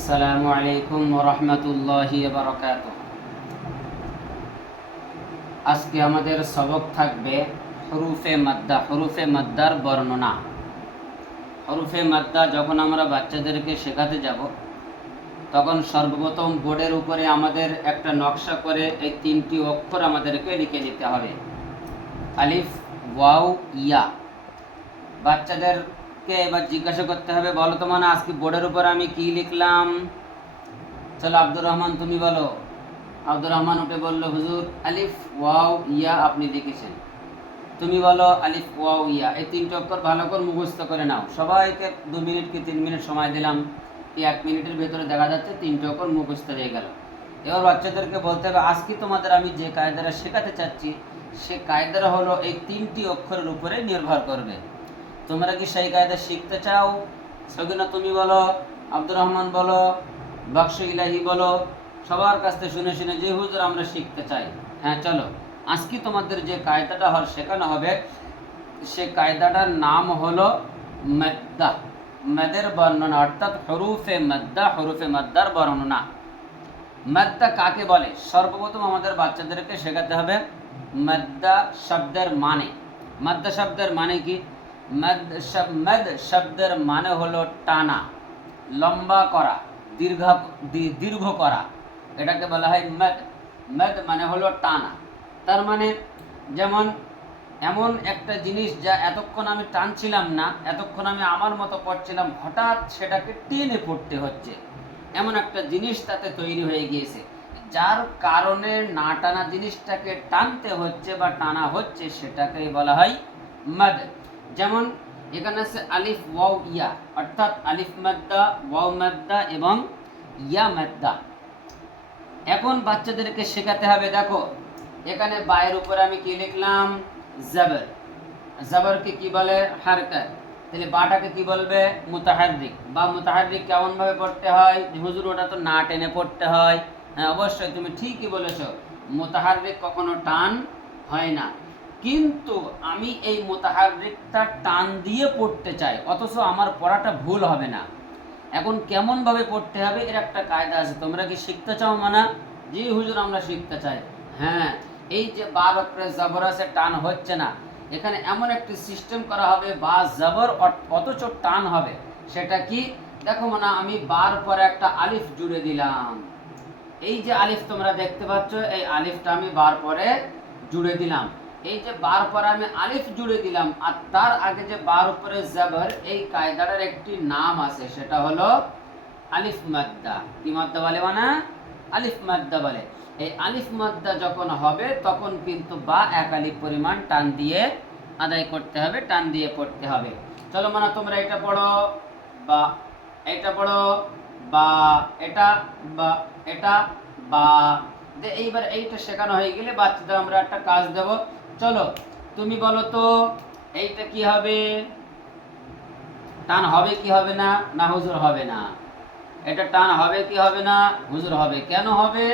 আসসালামু আলাইকুম ওয়া রাহমাতুল্লাহি ওয়া বারাকাতুহু। আজকে আমাদের সবক থাকবে হুরুফে মাদ্দা, হুরুফে মাদ্দার বর্ণনা। হুরুফে মাদ্দা যখন আমরা বাচ্চাদেরকে শেখাতে যাব, তখন সর্বপ্রথম বোর্ডের উপরে আমাদের একটা নকশা করে এই তিনটি অক্ষর আমাদেরকে লিখে নিতে হবে, আলিফ, ওয়াও, ইয়া। বাচ্চাদেরকে এবার জিজ্ঞাসা করতে হবে, বলো তো মানে আজকে বোর্ডের উপর আমি কি লিখলাম? চলো আব্দুর রহমান তুমি বলো। আব্দুর রহমান উঠে বলল, হুজুর আলিফ ওয়াও ইয়া আপনি লিখেছেন। তুমি বলো আলিফ ওয়াও ইয়া, এই তিনটে অক্ষর ভালো করে মুখস্থ করে নাও। সবাইকে 2 মিনিট কি 3 মিনিট সময় দিলাম, এই 1 মিনিটের ভেতরে দেখা যাচ্ছে তিনটে অক্ষর মুখস্থ হয়ে গেল। এবার বাচ্চাদেরকে বলতে হবে, আজকে তোমাদের আমি যে কায়দাটা শেখাতে চাচ্ছি সে কায়দাটা হলো এই তিনটি অক্ষরের উপরে নির্ভর করবে। তোমরা কি সেই কায়দা শিখতে চাও? সগিনা তুমি বলো, আব্দুর রহমান বলো, বাক্স ইলাহি বলো। সবার কাছ থেকে শুনে শুনে যে হুজুর আমরা শিখতে চাই। হ্যাঁ চলো, আজকে তোমাদের যে কায়দাটা শেখানো হবে সে কায়দাটার নাম হলো মাদ্দা, মাদের বর্ণনা, অর্থাৎ হরুফে মাদ্দা, হরুফে মাদ্দার বর্ণনা। মাদ্দা কাকে বলে সর্বপ্রথম আমাদের বাচ্চাদেরকে শেখাতে হবে মাদ্দা শব্দের মানে। মাদ্দা শব্দের মানে কি? মদ শব্দের মানে হলো টানা, লম্বা করা, দীর্ঘ করা, এটাকে বলা হয় মদ। মদ মানে হলো টানা। তার মানে যেমন এমন একটা জিনিস যা এতক্ষণ আমি টানছিলাম না, এতক্ষণ আমি আমার মতো পড়ছিলাম, হঠাৎ সেটাকে টেনে পড়তে হচ্ছে, এমন একটা জিনিস তাতে তৈরি হয়ে গিয়েছে, যার কারণে না টানা জিনিসটাকে টানতে হচ্ছে বা টানা হচ্ছে, সেটাকে বলা হয় মদ। যেমন এখানে আছে আলিফ ওয়াও ইয়া, অর্থাৎ আলিফ মাদ্দা, ওয়াও মাদ্দা এবং ইয়া মাদ্দা। এখন বাচ্চাদেরকে শেখাতে হবে, দেখো এখানে বায়ের উপরে আমি কি লিখলাম? জবর। জবরকে কি বলে? হারকাত। তাহলে বাটাকে কি বলবে? মুতাহাররিক। বা মুতাহাররিক কেমন ভাবে পড়তে হয়? হুজুর ওটা তো না টেনে পড়তে হয়। হ্যাঁ অবশ্যই তুমি ঠিকই বলেছো, মুতাহাররিক কখনো টান হয় না, কিন্তু আমি এই মুতাহাররিকটা টান দিয়ে পড়তে চাই, অথচ আমার পড়াটা ভুল হবে না। এখন কেমন ভাবে পড়তে হবে এর একটা কায়দা আছে। তোমরা কি শিখতে চাও? মানা জি হুজুর আমরা শিখতে চাই। হ্যাঁ, এই যে বার উপরে জবর আছে, টান হচ্ছে না, এখানে এমন একটি সিস্টেম করা হবে বা জবর অথচ টান হবে। সেটা কি? দেখো মানা আমি বার পরে একটা আলিফ জুড়ে দিলাম। এই যে আলিফ তোমরা দেখতে পাচ্ছ, এই আলিফটা আমি বার পরে জুড়ে দিলাম। এই যে বার পরে আমি আলিফ জুড়ে দিলাম আর তার আগে যে বার উপরে জবর, এই কায়দাটার একটি নাম আছে, সেটা হলো আলিফ মাদ্দা। কি মাদ্দা বলে? মানে আলিফ মাদ্দা বলে। এই আলিফ মাদ্দা যখন হবে তখন কিন্তু বা এক আলিফ পরিমাণ টান দিয়ে আদায় করতে হবে, টান দিয়ে পড়তে হবে। চলো মানে তোমরা এটা পড়ো, বা এটা পড়ো, বা এটা, বা এটা, বা। এইবার এইটা শেখানো হয়ে গেলে বাচ্চাদের আমরা একটা কাজ দেব। চলো তুমি বলো তো এইটা কি হবে? টান হবে কি হবে না? না হুজুর হবে না। এটা টান হবে কি হবে না? হুজুর হবে। কেন হবে?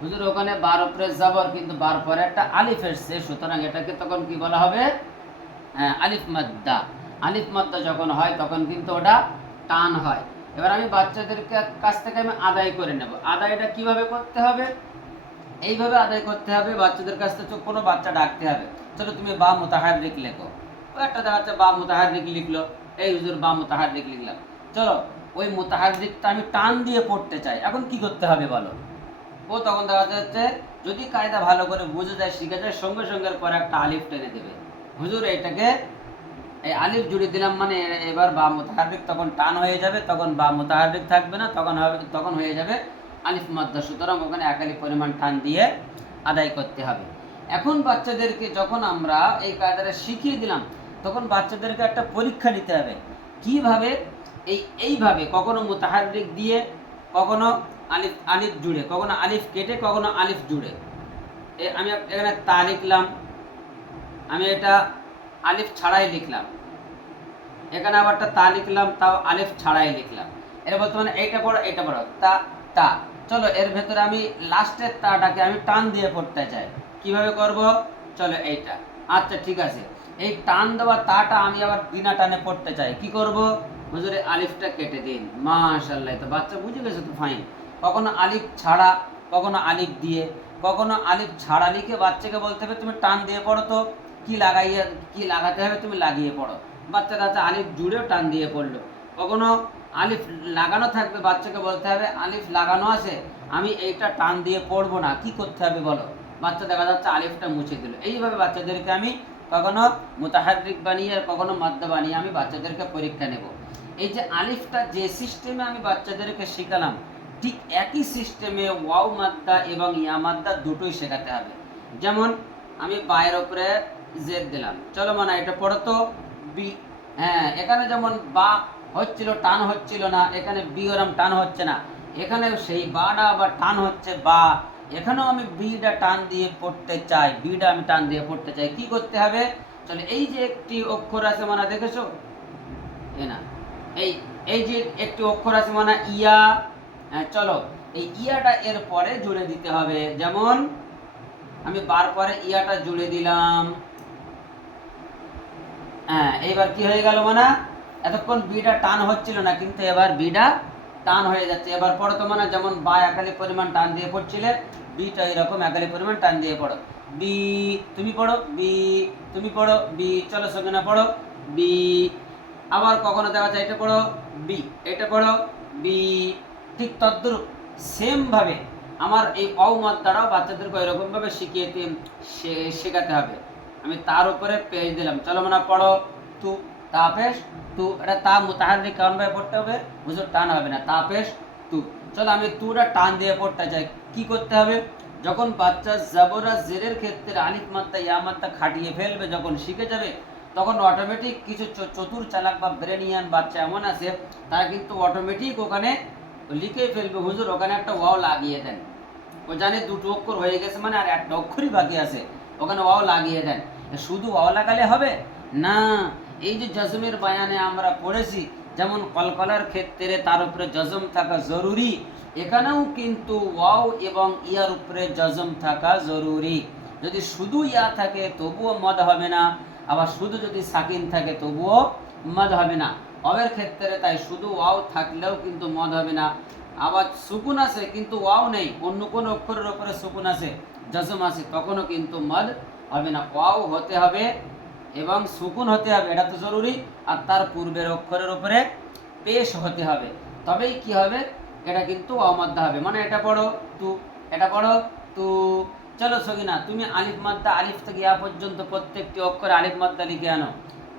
হুজুর ওখানে বার উপরে জবর, কিন্তু বার পরে একটা আলিফ এসছে, সুতরাং এটাকে তখন কি বলা হবে? হ্যাঁ আলিফ মাদ্দা। আলিফ মাদ্দা যখন হয় তখন কিন্তু ওটা টান হয়। এবার আমি বাচ্চাদের কাছ থেকে আমি আদায় করে নেব। আদায়টা কিভাবে করতে হবে? এইভাবে আদায় করতে হবে, বাচ্চাদের কাছ থেকে কোনো বাচ্চা ডাকতে হবে, চলো তুমি বা মুতাহাররিক লেখো। ও একটা দেখা যাচ্ছে বা মুতাহাররিক লিখলো, এই হুজুর বা মুতাহাররিক লিখলাম। চলো ওই মুতাহাররিকটা আমি টান দিয়ে পড়তে চাই, এখন কি করতে হবে বলো? ও তখন দেখা যাচ্ছে যদি কায়দা ভালো করে বুঝে যায়, শিখে যায়, সঙ্গে সঙ্গে পরে একটা আলিফ টেনে দেবে। হুজুর এটাকে এই আলিফ জুড়ে দিলাম মানে এবার বা মুতাহাররিক তখন টান হয়ে যাবে, তখন বা মুতাহাররিক থাকবে না, তখন হয়ে যাবে আলিফ মাদ্দা। সুতরাং ওখানে এক আলিফ পরিমাণ টান দিয়ে আদায় করতে হবে। এখন বাচ্চাদেরকে যখন আমরা এই কায়দাটা শিখিয়ে দিলাম, তখন বাচ্চাদেরকে একটা পরীক্ষা নিতে হবে কিভাবে এইভাবে কখনো মুতাহাররিক দিয়ে, কখনো আলিফ আলিফ জুড়ে, কখনো আলিফ কেটে, কখনো আলিফ জুড়ে। আমি এখানে তা লিখলাম, আমি এটা আলিফ ছাড়াই লিখলাম, এখানে আবার একটা তা লিখলাম, তাও আলিফ ছাড়াই লিখলাম। এর বর্তমানে এইটা পড়ো, এইটা পড়ো, তা তা। চলো এর ভেতরে আমি লাস্টের তাটাকে আমি টান দিয়ে পড়তে চাই, কিভাবে করব? চলো এইটা। আচ্ছা ঠিক আছে, এই টান দেওয়া তাটা আমি আবার বিনা টানে পড়তে চাই, কি করব? হুজুরে আলিফটা কেটে দিন। মাশাআল্লাহ, তো বাচ্চা বুঝে গেছে তো ফাইন। কখনো আলিফ ছাড়া, কখনো আলিফ দিয়ে, কখনো আলিফ ছাড়া লিখে বাচ্চাকে বলতে হবে তুমি টান দিয়ে পড়ো, তো কি লাগাতে হবে তুমি লাগিয়ে পড়ো। বাচ্চা কাছে আলিফ জুড়েও টান দিয়ে পড়লো। কখনো আলিফ লাগানো থাকবে, বাচ্চাকে বলতে হবে আলিফ লাগানো আছে, আমি এইটা টান দিয়ে পড়বো না, কি করতে হবে বলো। বাচ্চা দেখা যাচ্ছে আলিফটা মুছে দিল। এইভাবে বাচ্চাদেরকে আমি কখনো মুতাহাররিক বানিয়ে আর কখনো মাদ্দা বানিয়ে আমি বাচ্চাদেরকে পরীক্ষা নেব। এই যে আলিফটা যে সিস্টেমে আমি বাচ্চাদেরকে শেখালাম, ঠিক একই সিস্টেমে ওয়াও মাদ্দা এবং ইয়া মাদ্দা দুটোই শেখাতে হবে। যেমন আমি বায়ের উপরে জেদ দিলাম, চলো মানা এটা পড়ো তো বি। হ্যাঁ, এখানে যেমন বা হচ্ছিল টান হচ্ছিল না, এখানে বি ওরম টান হচ্ছে না, এখানে সেই বাটা আবার টান হচ্ছে বা, এখানেও আমি বিটা টান দিয়ে পড়তে চাই, বিটা আমি টান দিয়ে পড়তে চাই। কি করতে হবে? চলো এই যে একটি অক্ষর আছে মানা, দেখেছো এ না, এই এই যে একটি অক্ষর আছে মানা ইয়া, চলো এই ইয়াটা এর পরে জুড়ে দিতে হবে। যেমন আমি বার পরে ইয়াটা জুড়ে দিলাম, হ্যাঁ এইবার কি হয়ে গেল মানা, এতক্ষণ বিটা টান হচ্ছিল না, কিন্তু এবার বিটা টান হয়ে যাচ্ছে। এবার পড়ো তো মানা, যেমন বা একালি পরিমাণ টান দিয়ে পড়ছিলে, বিটা এরকম একালি পরিমাণ টান দিয়ে পড়ো। বি, তুমি পড়ো বি, তুমি পড়ো বি, চলো সঙ্গে না পড়ো বি। আবার কখনো দেখা যায় এটা পড়ো বি, এটা পড়ো বি। ঠিক তদ্রূপ সেম ভাবে আমার এই অমাত্রাটাও বাচ্চাদেরকে এরকম ভাবে শেখাতে হবে। আমি তার উপরে পেজ দিলাম, চলো মানে পড়ো তু, তাপেশ তু, এটা তা মুতাহাররিক কেমন ভাবে পড়তে হবে, হুজুর টান হবে না, তাপেশ তু। চলো আমি তুটা টান দিয়ে পড়তে চাই, কি করতে হবে? যখন বাচ্চা জাবরা জেরের ক্ষেত্রে আলিফ মাত্রা ইয়া মাত্রা খাটিয়ে ফেলবে, যখন শিখে যাবে, তখন অটোমেটিক কিছু চতুর চালাক বা ব্রেনিয়ান বাচ্চা এমন আছে, তারা কিন্তু অটোমেটিক ওখানে লিখে ফেলবে, হুজুর ওখানে একটা ওয়াও লাগিয়ে দেন। ও জানে দুটো অক্ষর হয়ে গেছে মানে আর একটা অক্ষরই বাকি আছে, ওখানে ওয়াও লাগিয়ে দেন। শুধু ওয়াও লাগালে হবে না, এই যে জজমের বায়ানে আমরা পড়েছি, যেমন কলকলার ক্ষেত্রে তার উপরে জজম থাকা জরুরি, এখানেও কিন্তু ওয়াও এবং ইয়ার উপরে জজম থাকা জরুরি। যদি শুধু ইয়া থাকে তবুও মদ হবে না, আবার শুধু যদি সাকিন থাকে তবুও মদ হবে না। ওয়াওয়ের ক্ষেত্রে তাই শুধু ওয়াও থাকলেও কিন্তু মদ হবে না। আবার সুকুন আছে কিন্তু ওয়াও নেই, অন্য কোনো অক্ষরের উপরে সুকুন আছে, জজম আছে, তখনও কিন্তু মদ হবে না। ওয়াও হতে হবে এবং সুকুন হতে হবে, এটা তো জরুরি। আর তার পূর্বের অক্ষরের উপরে পেশ হতে হবে, তবেই কি হবে, এটা কিন্তু অমাদ্দা হবে। মানে এটা পড়ো তু, এটা পড়ো তু। চলো সগিনা, তুমি আলিফ মাদ্দা, আলিফ থেকে ইয়া পর্যন্ত প্রত্যেকটি অক্ষরে আলিফ মাদ্দা লিখে আনো।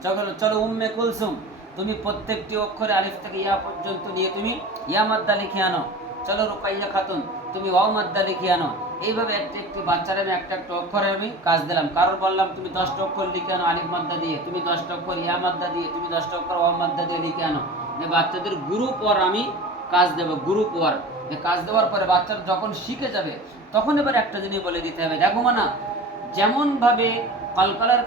চলো চলো উম্মে কুলসুম, তুমি প্রত্যেকটি অক্ষরে আলিফ থেকে ইয়া পর্যন্ত নিয়ে তুমি ইয়া মাদ্দা লিখে আনো। চলো রুকাইয়া খাতুন, তুমি ওয়াও মাদ্দা লিখে আনো। এইভাবে একটি একটি বাচ্চারা আমি একটা একটা অক্ষরে আমি কাজ দিলাম। কারোর বললাম তুমি 10টা অক্ষর লিখে আনো আলিফ মাদ্দা দিয়ে, তুমি 10টা অক্ষর ইয়া মাদ্দা দিয়ে, তুমি 10টা অক্ষর ওয়াও মাদ্দা দিয়ে লিখে আনো। বাচ্চাদের গ্রুপ ওয়ার আমি কাজ দেব, গ্রুপ ওয়ার। কাজ দেওয়ার পরে বাচ্চারা যখন শিখে যাবে, তখন এবার একটা জিনিস বলে দিতে হবে, দেখো মানা, যেমন ভাবে কলকলার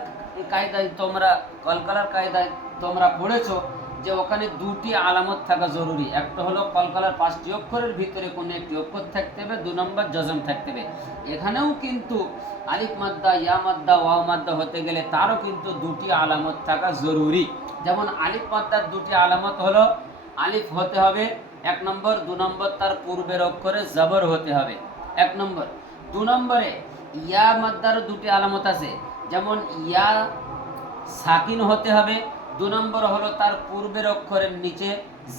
কায়দায় তোমরা পড়েছো যে ওখানে দুটি আলামত থাকা জরুরি। একটা হলো কলকলার 5টি অক্ষরের ভিতরে কোনো একটি অক্ষর থাকতে হবে, 2 নম্বর জজম থাকতে হবে। এখানেও কিন্তু আলিফ মাদ্দা ইয়া মাদ্দা ওয়াও মাদ্দা হতে গেলে তারও কিন্তু দুটি আলামত থাকা জরুরি। যেমন আলিফ মাদ্দার দুটি আলামত হলো, আলিফ হতে হবে 1 নম্বর, 2 নম্বর তার পূর্বের অক্ষরে জবর হতে হবে 1 নম্বর। 2 নম্বরে ইয়া মাদ্দারও দুটি আলামত আছে, যেমন ইয়া সাকিন হতে হবে, 2 নম্বর হলো তার পূর্বের অক্ষরের নিচে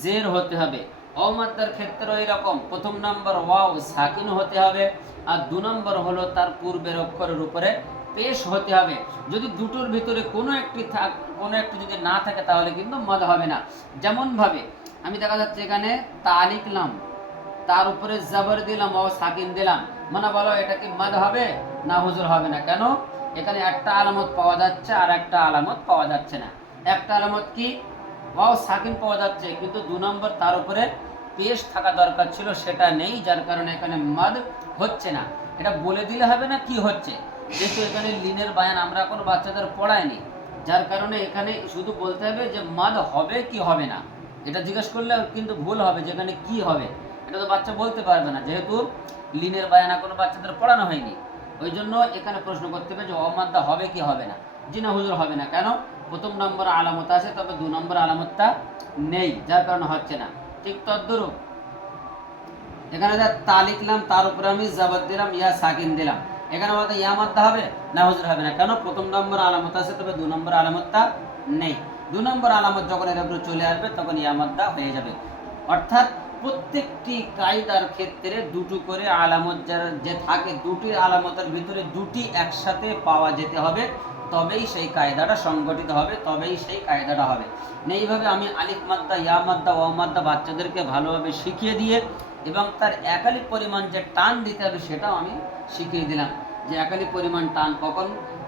জের হতে হবে। অমাদ্দার ক্ষেত্রে এরকম, প্রথম নম্বর ওয়াও সাকিন হতে হবে, আর 2 নম্বর হলো তার পূর্বের অক্ষরের উপরে পেশ হতে হবে। যদি দুটোর ভিতরে কোনো একটি যদি না থাকে তাহলে কিন্তু মদ হবে না। যেমন ভাবে আমি দেখা যাচ্ছে এখানে তা লিখলাম, তার উপরে জবর দিলাম, ওয়াও সাকিন দিলাম, মানে বলো এটা কি মদ হবে না? হুজুর হবে না। কেন? এখানে একটা আলামত পাওয়া যাচ্ছে আর একটা আলামত পাওয়া যাচ্ছে না। একটা আলামত কি? ওয়াও সাকিন পাওয়া যাচ্ছে, কিন্তু 2 নম্বর তার উপরে পেশ থাকা দরকার ছিল, সেটা নেই, যার কারণে এখানে মদ হচ্ছে না। এটা বলে দিলে হবে না কি হচ্ছে, যেহেতু এখানে লিনের বায়ান আমরা কোনো বাচ্চাদের পড়াইনি, যার কারণে এখানে শুধু বলতে হবে যে মদ হবে কি হবে না। এটা জিজ্ঞেস করলে কিন্তু ভুল হবে, যেখানে কি হবে এটা তো বাচ্চা বলতে পারবে না, যেহেতু লিনের বায়ানা কোনো বাচ্চাদের পড়ানো হয়নি। ওই জন্য এখানে প্রশ্ন করতে হবে যে অমাদ্দা হবে কি হবে না। জি না হুজুর হবে না। কেন? প্রথম নম্বর আলামত আছে, তবে 2 নম্বর আলামতটা নেই, যার কারণে হচ্ছে না। ঠিক তদ্রূপ এখানে যা তা লিখলাম, তার উপরে আমি জাবাদ দিলাম, ইয়া সাকিন দিলাম, এখানে বলতে ইয়া মাদ্দা হবে না? হুজুর হবে না। কেন? প্রথম নম্বর আলামত আছে, তবে 2 নম্বর আলামতটা নেই। 2 নম্বর আলামত যখন এর উপরে চলে আসবে তখন ইয়া মাদ্দা হয়ে যাবে। অর্থাৎ প্রত্যেকটি কায়দার ক্ষেত্রে দুটো করে আলামত যে থাকে, দুটি আলামতের ভিতরে দুটি একসাথে পাওয়া যেতে হবে, তবেই সেই কায়দাটা সংগঠিত হবে, তবেই সেই কায়দাটা হবে। এইভাবে আমি আলিফ মাদ্দা, ইয়া মাদ্দা, ওয়া মাদ্দা বাচ্চাদেরকে ভালোভাবে শিখিয়ে দিয়ে এবং তার একালি পরিমাণ যে টান দিতে হবে সেটাও আমি শিখিয়ে দিলাম, যে একালি পরিমাণ টান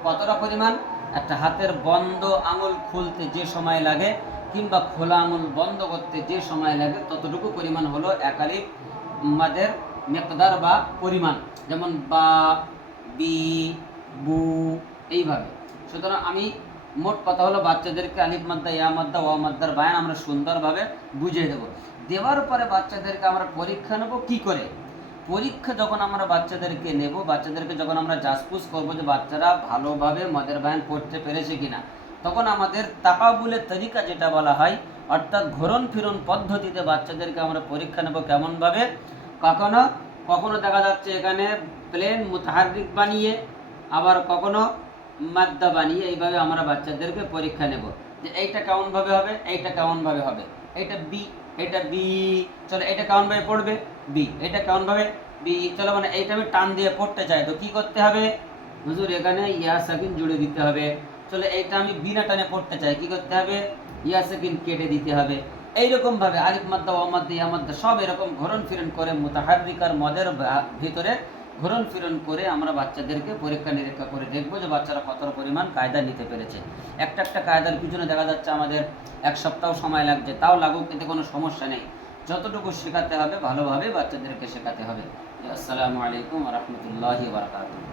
কতটা পরিমাণ। একটা হাতের বন্ধ আঙুল খুলতে যে সময় লাগে কিংবা খোলা আঙুল বন্ধ করতে যে সময় লাগে ততটুকু পরিমাণ হলো একালি মাদের মেকদার বা পরিমাণ, যেমন বা, বি, বু, এইভাবে। সুতরাং আমি মোট কথা হলো বাচ্চাদেরকে আলিফ মাদ্দা, ইয়া মাদ্দা, ওয়া মাদ্দার বায়ান আমরা সুন্দরভাবে বুঝিয়ে দেবো। দেওয়ার পরে বাচ্চাদেরকে আমরা পরীক্ষা নেব কি করে। পরীক্ষা যখন আমরা বাচ্চাদেরকে নেব, বাচ্চাদেরকে যখন আমরা জাজপুস করবো যে বাচ্চারা ভালোভাবে মদের বায়ান পড়তে পেরেছে কিনা, তখন আমাদের তাকাবুলের তরিকা যেটা বলা হয়, অর্থাৎ ঘোরন ফিরন পদ্ধতিতে বাচ্চাদেরকে আমরা পরীক্ষা নেব। কেমনভাবে? কখনো কখনো দেখা যাচ্ছে এখানে প্লেন মুতাহারিক বানিয়ে, আবার কখনো মাদ্দা বানিয়ে, এইভাবে আমরা বাচ্চাদেরকে পরীক্ষা নেব যে এইটা কেমনভাবে হবে, এইটা কেমনভাবে হবে, এইটা বি, এটা বি, চলো এটা কেমনভাবে পড়বে বি, এটা কেমনভাবে বি, চলো মানে এইটা আমি টান দিয়ে পড়তে চাই, তো কি করতে হবে? হুজুর এখানে ইয়া সাকিন জুড়ে দিতে হবে। চলো এইটা আমি বিনা টানে পড়তে চাই, কি করতে হবে? ইয়া সাকিন কেটে দিতে হবে। এইরকম ভাবে আলিফ মাদ্দা, ওয়া মাদ্দা, ইয়া মাদ্দা সব এরকম ঘোরন ফিরন করে মুতাহাররিকার মদের ভিতরে ঘোরন ফিরন করে আমরা বাচ্চাদেরকে পরীক্ষা নিরীক্ষা করে দেখবো যে বাচ্চারা কতটা পরিমাণ কায়দা নিতে পেরেছে। একটা কায়দার পিছনে দেখা যাচ্ছে আমাদের 1 সপ্তাহ সময় লাগছে, তাও লাগুক, এতে কোনো সমস্যা নেই। যতটুকু শেখাতে হবে ভালোভাবে বাচ্চাদেরকে শেখাতে হবে। আসসালামু আলাইকুম ওয়া রাহমাতুল্লাহি ওয়া বারাকাতুহু।